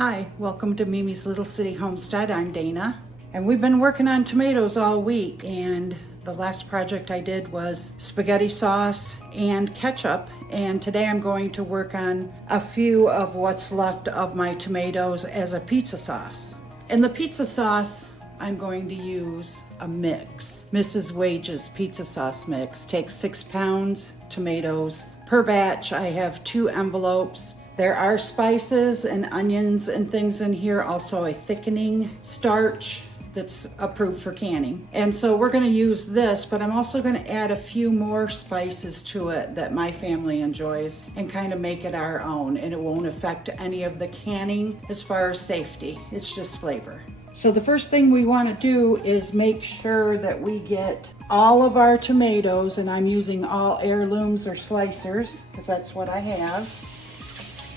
Hi, welcome to Mimi's Little City Homestead. I'm Dana, and we've been working on tomatoes all week, and the last project I did was spaghetti sauce and ketchup, and today I'm going to work on a few of what's left of my tomatoes as a pizza sauce. In the pizza sauce, I'm going to use a mix. Mrs. Wage's pizza sauce mix. Takes 6 pounds tomatoes. Per batch, I have 2 envelopes. There are spices and onions and things in here, also a thickening starch that's approved for canning. And so we're gonna use this, but I'm also gonna add a few more spices to it that my family enjoys and kind of make it our own, and it won't affect any of the canning as far as safety. It's just flavor. So the first thing we wanna do is make sure that we get all of our tomatoes, and I'm using all heirlooms or slicers, because that's what I have,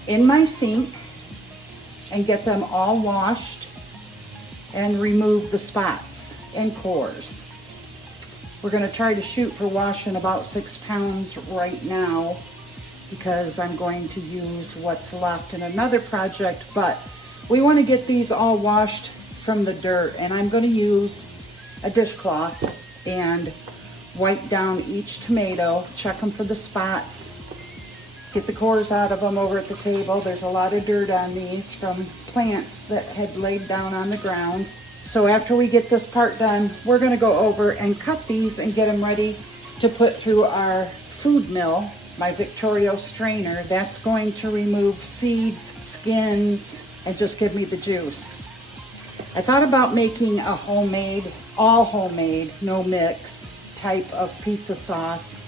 in my sink, and get them all washed and remove the spots and cores. We're gonna try to shoot for washing about 6 pounds right now because I'm going to use what's left in another project, but we wanna get these all washed from the dirt, and I'm gonna use a dishcloth and wipe down each tomato, check them for the spots, get the cores out of them over at the table. There's a lot of dirt on these from plants that had laid down on the ground. So after we get this part done, we're gonna go over and cut these and get them ready to put through our food mill, my Victorio strainer. That's going to remove seeds, skins, and just give me the juice. I thought about making a homemade, all homemade, no mix type of pizza sauce.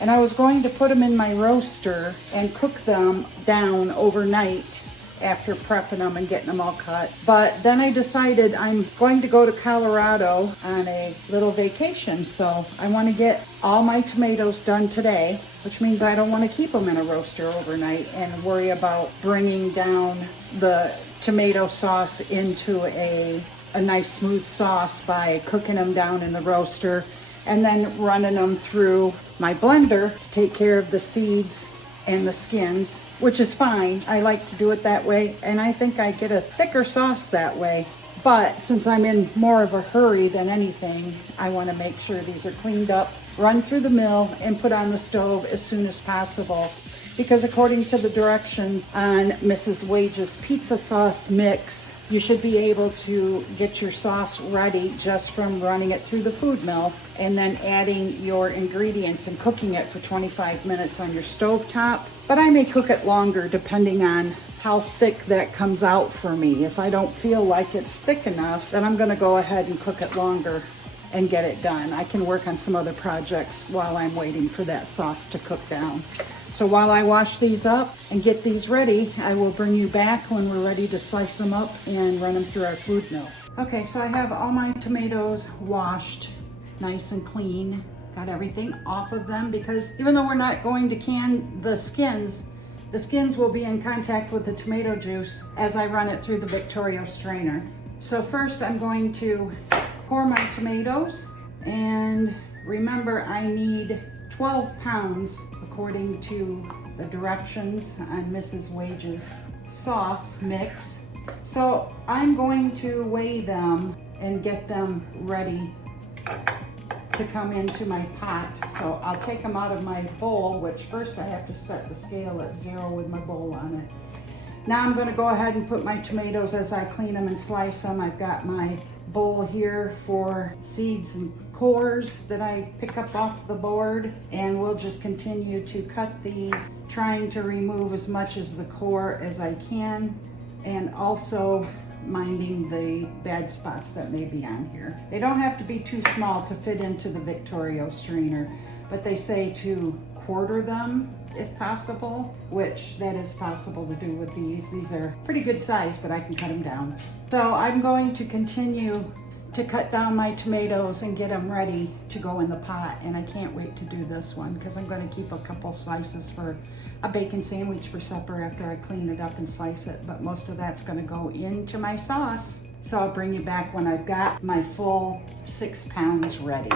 And I was going to put them in my roaster and cook them down overnight after prepping them and getting them all cut. But then I decided I'm going to go to Colorado on a little vacation. So I want to get all my tomatoes done today, which means I don't want to keep them in a roaster overnight and worry about bringing down the tomato sauce into a nice smooth sauce by cooking them down in the roaster and then running them through my blender to take care of the seeds and the skins, which is fine. I like to do it that way, and I think I get a thicker sauce that way. But since I'm in more of a hurry than anything, I want to make sure these are cleaned up, run through the mill, and put on the stove as soon as possible. Because according to the directions on Mrs. Wage's pizza sauce mix, you should be able to get your sauce ready just from running it through the food mill and then adding your ingredients and cooking it for 25 minutes on your stovetop. But I may cook it longer depending on how thick that comes out for me. If I don't feel like it's thick enough, then I'm gonna go ahead and cook it longer and get it done. I can work on some other projects while I'm waiting for that sauce to cook down. So while I wash these up and get these ready, I will bring you back when we're ready to slice them up and run them through our food mill. Okay, so I have all my tomatoes washed, nice and clean. Got everything off of them because even though we're not going to can the skins will be in contact with the tomato juice as I run it through the Victorio strainer. So first I'm going to pour my tomatoes, and remember I need 12 pounds according to the directions on Mrs. Wage's sauce mix. So I'm going to weigh them and get them ready to come into my pot. So I'll take them out of my bowl, which first I have to set the scale at 0 with my bowl on it. Now I'm gonna go ahead and put my tomatoes as I clean them and slice them. I've got my bowl here for seeds and cores that I pick up off the board, and we'll just continue to cut these, trying to remove as much as the core as I can, and also minding the bad spots that may be on here. They don't have to be too small to fit into the Victorio strainer, but they say to quarter them if possible, which that is possible to do with these. These are pretty good size, but I can cut them down. So I'm going to continue to cut down my tomatoes and get them ready to go in the pot, and I can't wait to do this one because I'm going to keep a couple slices for a bacon sandwich for supper after I clean it up and slice it, but most of that's going to go into my sauce. So I'll bring you back when I've got my full 6 pounds ready.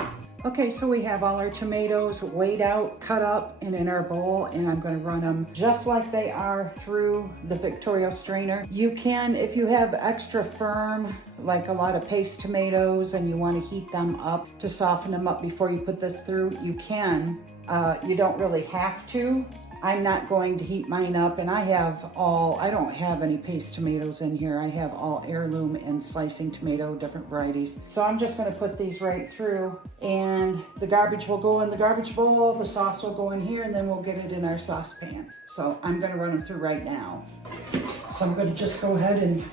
Okay, so we have all our tomatoes weighed out, cut up, and in our bowl, and I'm gonna run them just like they are through the Victoria strainer. You can, if you have extra firm, like a lot of paste tomatoes, and you wanna heat them up to soften them up before you put this through, you can. You don't really have to. I'm not going to heat mine up, and I don't have any paste tomatoes in here. I have all heirloom and slicing tomato, different varieties. So I'm just gonna put these right through, and the garbage will go in the garbage bowl, the sauce will go in here, and then we'll get it in our saucepan. So I'm gonna run them through right now. So I'm gonna just go ahead and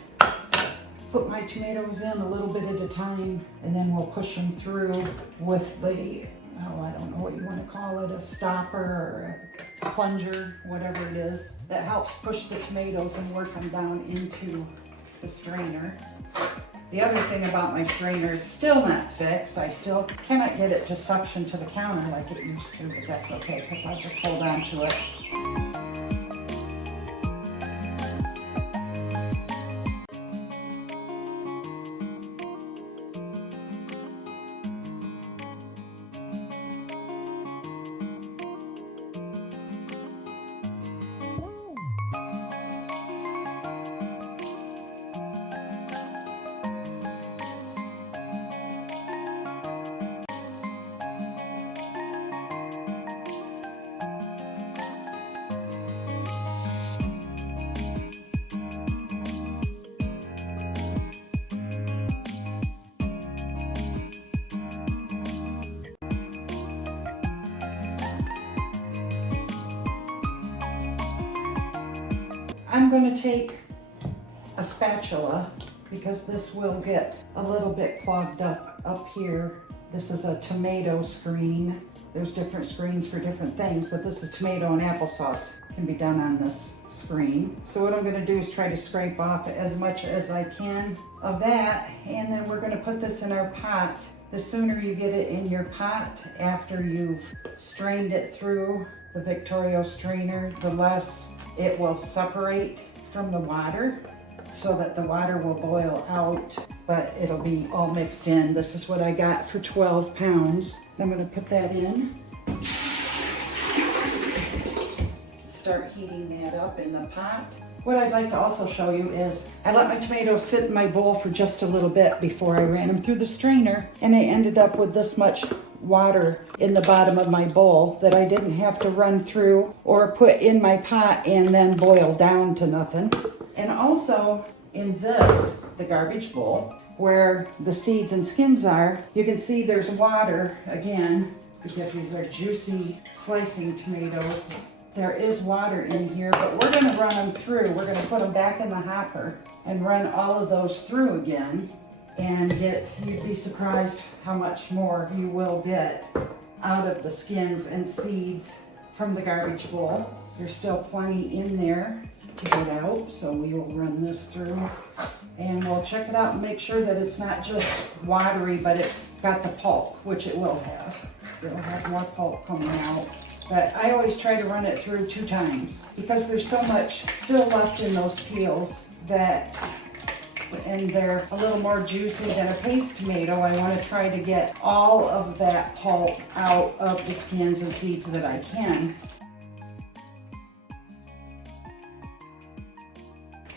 put my tomatoes in a little bit at a time, and then we'll push them through with the, I don't know what you want to call it, a stopper or a plunger, whatever it is, that helps push the tomatoes and work them down into the strainer. The other thing about my strainer is still not fixed. I still cannot get it to suction to the counter like it used to, but that's okay because I'll just hold on to it. I'm going to take a spatula because this will get a little bit clogged up here. This is a tomato screen. There's different screens for different things, but this is tomato and applesauce can be done on this screen. So what I'm going to do is try to scrape off as much as I can of that, and then we're going to put this in our pot. The sooner you get it in your pot after you've strained it through the Victoria strainer, the less it will separate from the water so that the water will boil out, but it'll be all mixed in. This is what I got for 12 pounds. I'm gonna put that in. Start heating that up in the pot. What I'd like to also show you is I let my tomatoes sit in my bowl for just a little bit before I ran them through the strainer, and I ended up with this much water in the bottom of my bowl that I didn't have to run through or put in my pot and then boil down to nothing. And also in this, the garbage bowl, where the seeds and skins are, you can see there's water again because these are juicy slicing tomatoes. There is water in here, but we're going to run them through. We're going to put them back in the hopper and run all of those through again and you'd be surprised how much more you will get out of the skins and seeds from the garbage bowl. There's still plenty in there to get out, so we will run this through and we'll check it out and make sure that it's not just watery, but it's got the pulp, which it will have. It'll have more pulp coming out. But I always try to run it through 2 times because there's so much still left in those peels and they're a little more juicy than a paste tomato. I want to try to get all of that pulp out of the skins and seeds that I can.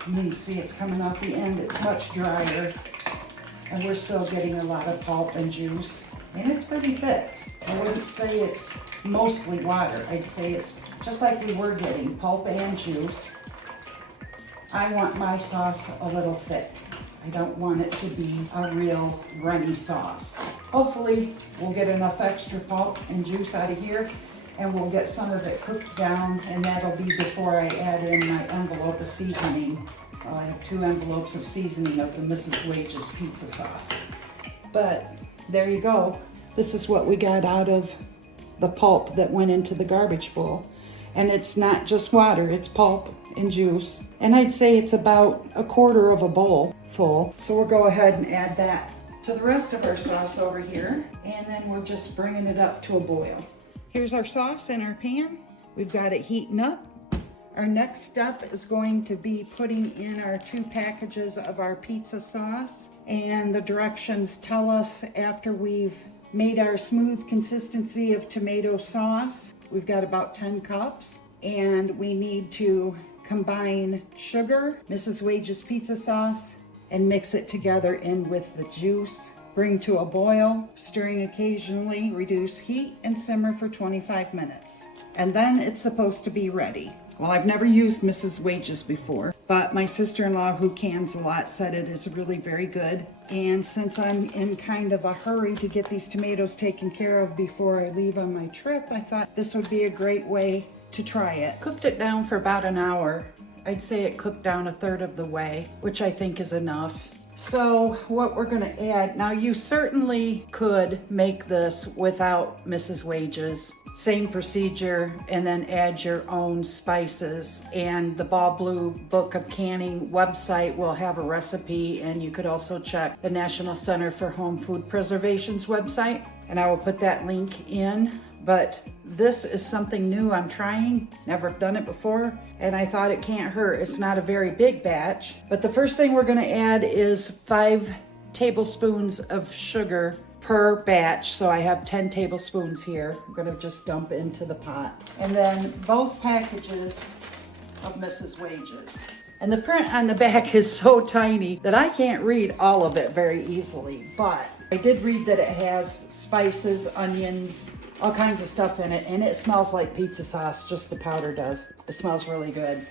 And you see it's coming out the end, it's much drier, and we're still getting a lot of pulp and juice. And it's pretty thick. I wouldn't say it's mostly water. I'd say it's just like we were getting, pulp and juice. I want my sauce a little thick. I don't want it to be a real runny sauce. Hopefully we'll get enough extra pulp and juice out of here and we'll get some of it cooked down, and that'll be before I add in my envelope of seasoning. I have 2 envelopes of seasoning of the Mrs. Wages pizza sauce. But there you go. This is what we got out of the pulp that went into the garbage bowl. And it's not just water, it's pulp and juice. And I'd say it's about 1/4 of a bowl full. So we'll go ahead and add that to the rest of our sauce over here. And then we're just bringing it up to a boil. Here's our sauce in our pan. We've got it heating up. Our next step is going to be putting in our 2 packages of our pizza sauce. And the directions tell us after we've made our smooth consistency of tomato sauce. We've got about 10 cups, and we need to combine sugar, Mrs. Wage's pizza sauce, and mix it together in with the juice. Bring to a boil, stirring occasionally, reduce heat, and simmer for 25 minutes. And then it's supposed to be ready. Well, I've never used Mrs. Wage's before, but my sister-in-law, who cans a lot, said it is really very good. And since I'm in kind of a hurry to get these tomatoes taken care of before I leave on my trip, I thought this would be a great way to try it. Cooked it down for about an hour. I'd say it cooked down a third of the way, which I think is enough. So what we're gonna add, now you certainly could make this without Mrs. Wage's, same procedure, and then add your own spices. And the Ball Blue Book of Canning website will have a recipe, and you could also check the National Center for Home Food Preservation's website, and I will put that link in. But this is something new I'm trying, never done it before, and I thought it can't hurt. It's not a very big batch, but the first thing we're gonna add is 5 tablespoons of sugar per batch. So I have 10 tablespoons here. I'm gonna just dump into the pot. And then both packages of Mrs. Wage's. And the print on the back is so tiny that I can't read all of it very easily, but I did read that it has spices, onions, all kinds of stuff in it, and it smells like pizza sauce, just the powder does. It smells really good.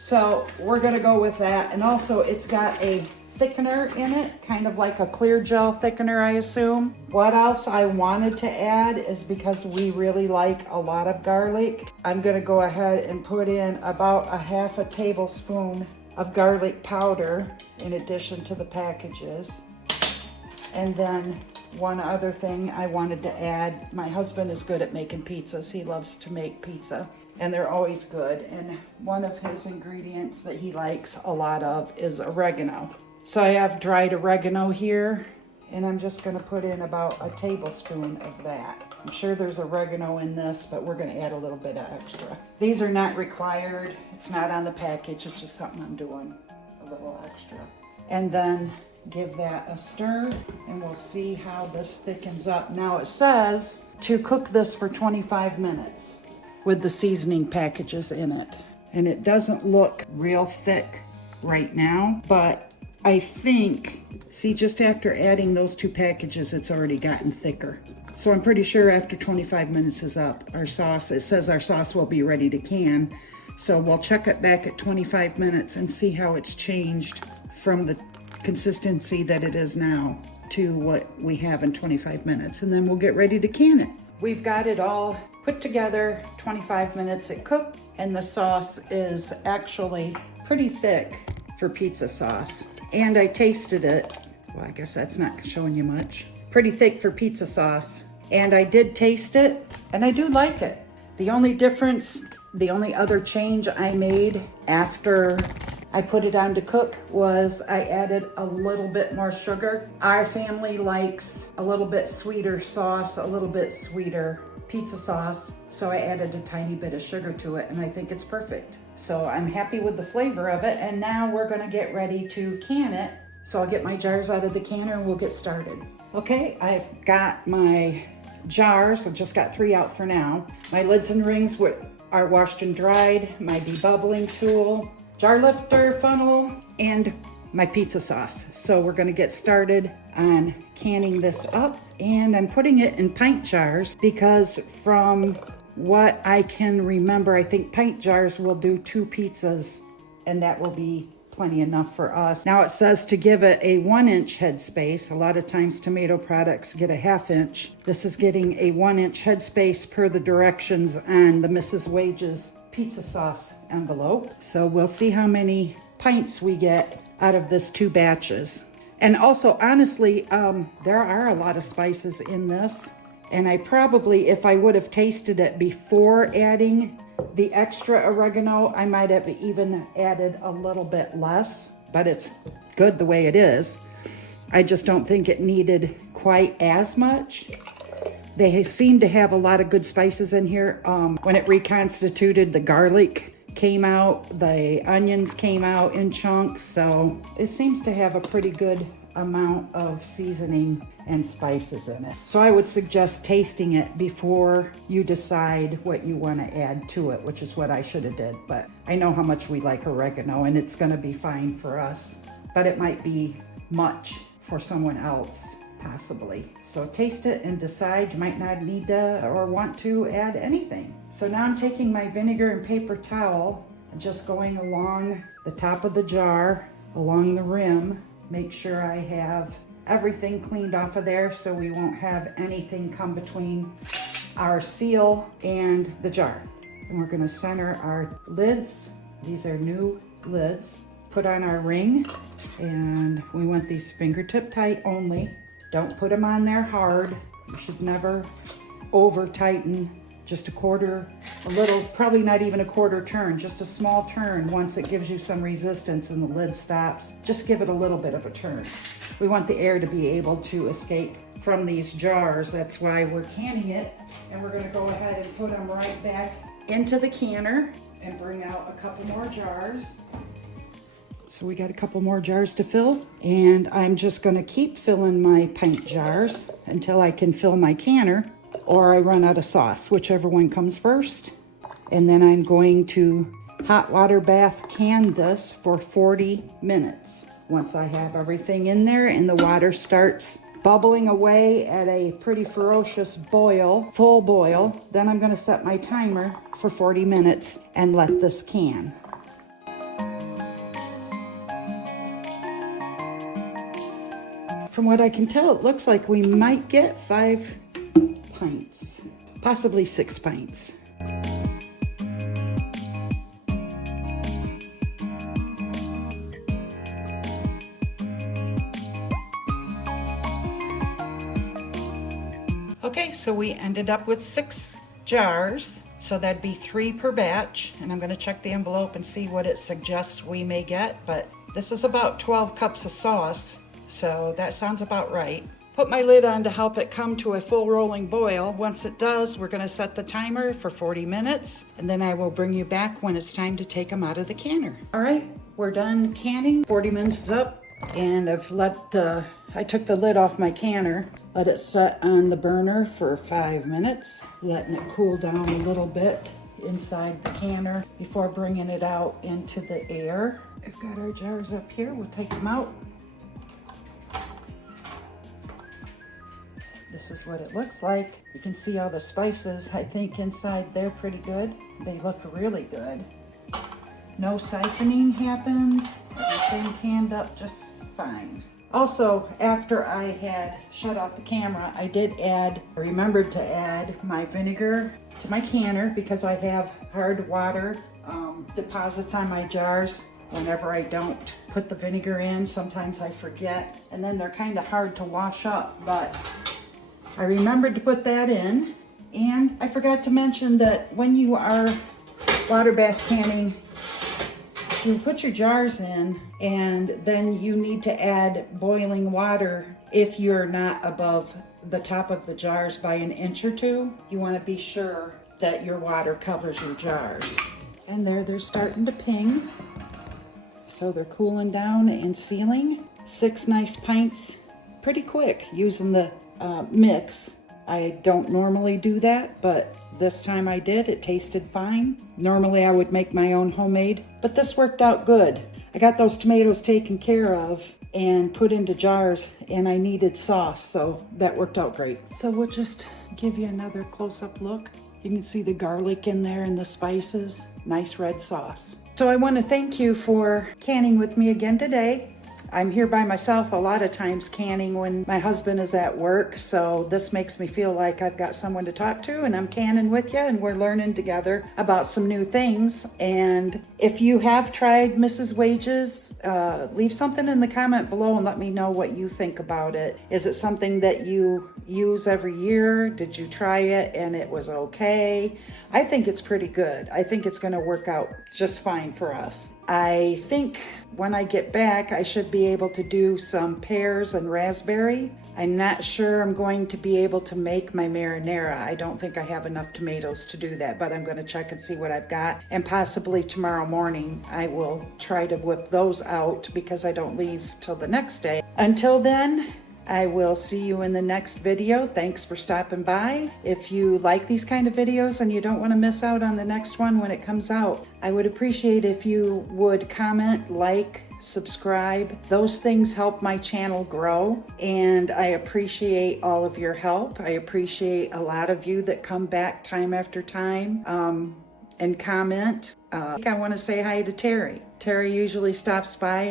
So we're gonna go with that. And also it's got a thickener in it, kind of like a clear gel thickener, I assume. What else I wanted to add is, because we really like a lot of garlic, I'm gonna go ahead and put in about a half a tablespoon of garlic powder in addition to the packages. And then one other thing I wanted to add, my husband is good at making pizzas. He loves to make pizza, and they're always good. And one of his ingredients that he likes a lot of is oregano. So I have dried oregano here, and I'm just gonna put in about a tablespoon of that. I'm sure there's oregano in this, but we're gonna add a little bit of extra. These are not required. It's not on the package. It's just something I'm doing a little extra. And then give that a stir, and we'll see how this thickens up. Now it says to cook this for 25 minutes with the seasoning packages in it. And it doesn't look real thick right now, but I think, see, just after adding those 2 packages, it's already gotten thicker. So I'm pretty sure after 25 minutes is up, our sauce, it says our sauce will be ready to can. So we'll check it back at 25 minutes and see how it's changed from the consistency that it is now to what we have in 25 minutes, and then we'll get ready to can it. We've got it all put together, 25 minutes it cooked, and the sauce is actually pretty thick for pizza sauce. And I tasted it. Well, I guess that's not showing you much. Pretty thick for pizza sauce. And I did taste it, and I do like it. The only difference, the only other change I made after I put it on to cook was I added a little bit more sugar. Our family likes a little bit sweeter sauce, a little bit sweeter pizza sauce. So I added a tiny bit of sugar to it, and I think it's perfect. So I'm happy with the flavor of it. And now we're gonna get ready to can it. So I'll get my jars out of the canner and we'll get started. Okay, I've got my jars. I've just got 3 out for now. My lids and rings are washed and dried, my debubbling tool, jar lifter, funnel, and my pizza sauce. So we're gonna get started on canning this up, and I'm putting it in pint jars because from what I can remember, I think pint jars will do 2 pizzas, and that will be plenty enough for us. Now it says to give it a 1-inch headspace. A lot of times tomato products get a 1/2 inch. This is getting a 1-inch headspace per the directions on the Mrs. Wage's pizza sauce envelope. So we'll see how many pints we get out of this 2 batches. And also, honestly, there are a lot of spices in this. And I probably, if I would have tasted it before adding the extra oregano, I might have even added a little bit less, but it's good the way it is. I just don't think it needed quite as much. They seem to have a lot of good spices in here. When it reconstituted, the garlic came out, the onions came out in chunks, so it seems to have a pretty good amount of seasoning and spices in it. So I would suggest tasting it before you decide what you want to add to it, which is what I should have did. But I know how much we like oregano, and it's going to be fine for us, but it might be much for someone else, possibly. So taste it and decide. You might not need to or want to add anything. So now I'm taking my vinegar and paper towel and just going along the top of the jar, along the rim. Make sure I have everything cleaned off of there so we won't have anything come between our seal and the jar. And we're going to center our lids. These are new lids. Put on our ring, and we want these fingertip tight only. Don't put them on there hard. You should never over tighten. Just a little, probably not even a quarter turn, just a small turn. Once it gives you some resistance and the lid stops, just give it a little bit of a turn. We want the air to be able to escape from these jars. That's why we're canning it. And we're gonna go ahead and put them right back into the canner and bring out a couple more jars. So we got a couple more jars to fill, and I'm just gonna keep filling my pint jars until I can fill my canner, or I run out of sauce, whichever one comes first. And then I'm going to hot water bath can this for 40 minutes. Once I have everything in there and the water starts bubbling away at a pretty ferocious boil, full boil, then I'm gonna set my timer for 40 minutes and let this can. From what I can tell, it looks like we might get 5 pints, possibly 6 pints. Okay, so we ended up with 6 jars, so that'd be 3 per batch, and I'm going to check the envelope and see what it suggests we may get, but this is about 12 cups of sauce, so that sounds about right. Put my lid on to help it come to a full rolling boil. Once it does, we're going to set the timer for 40 minutes, and then I will bring you back when it's time to take them out of the canner. All right, we're done canning. 40 minutes is up, and I took the lid off my canner, let it set on the burner for 5 minutes, letting it cool down a little bit inside the canner before bringing it out into the air. We've got our jars up here. We'll take them out. This is what it looks like. You can see all the spices, I think, inside there pretty good. They look really good. No siphoning happened. Everything canned up just fine. Also, after I had shut off the camera, I remembered to add my vinegar to my canner because I have hard water deposits on my jars. Whenever I don't put the vinegar in, sometimes I forget, and then they're kind of hard to wash up, but I remembered to put that in. And I forgot to mention that when you are water bath canning, you put your jars in, and then you need to add boiling water if you're not above the top of the jars by an inch or 2. You want to be sure that your water covers your jars. And there they're starting to ping. So they're cooling down and sealing. 6 nice pints pretty quick using the mix. I don't normally do that, but this time I did. It tasted fine. Normally I would make my own homemade, but this worked out good. I got those tomatoes taken care of and put into jars, and I needed sauce, so that worked out great. So we'll just give you another close-up look. You can see the garlic in there and the spices. Nice red sauce. So I want to thank you for canning with me again today. I'm here by myself a lot of times canning when my husband is at work, so this makes me feel like I've got someone to talk to, and I'm canning with you, and we're learning together about some new things. And if you have tried Mrs. Wages, leave something in the comment below and let me know what you think about it. Is it something that you use every year? Did you try it and it was okay? I think it's pretty good. I think it's going to work out just fine for us. I think when I get back, I should be able to do some pears and raspberry. I'm not sure I'm going to be able to make my marinara. I don't think I have enough tomatoes to do that, but I'm going to check and see what I've got. And possibly tomorrow morning, I will try to whip those out because I don't leave till the next day. Until then, I will see you in the next video. Thanks for stopping by. If you like these kind of videos and you don't want to miss out on the next one when it comes out, I would appreciate if you would comment, like, subscribe. Those things help my channel grow, and I appreciate all of your help. I appreciate a lot of you that come back time after time and comment. I want to say hi to Terry. Terry usually stops by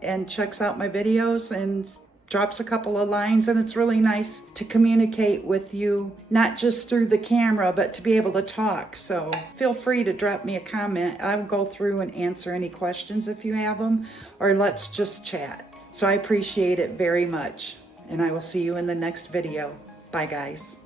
and checks out my videos and drops a couple of lines, and it's really nice to communicate with you, not just through the camera, but to be able to talk. So feel free to drop me a comment. I'll go through and answer any questions if you have them, or let's just chat. So I appreciate it very much, and I will see you in the next video. Bye, guys.